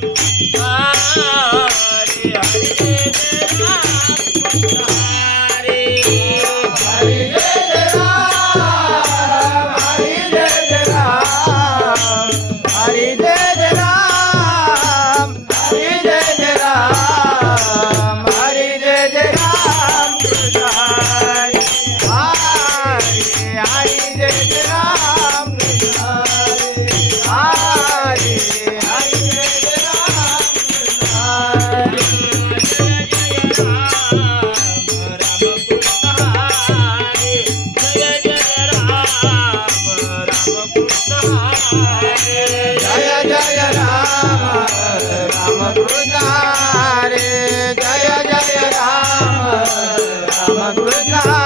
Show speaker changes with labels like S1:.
S1: Bye. Jai Ram Ram Jai Ram Ram Krishna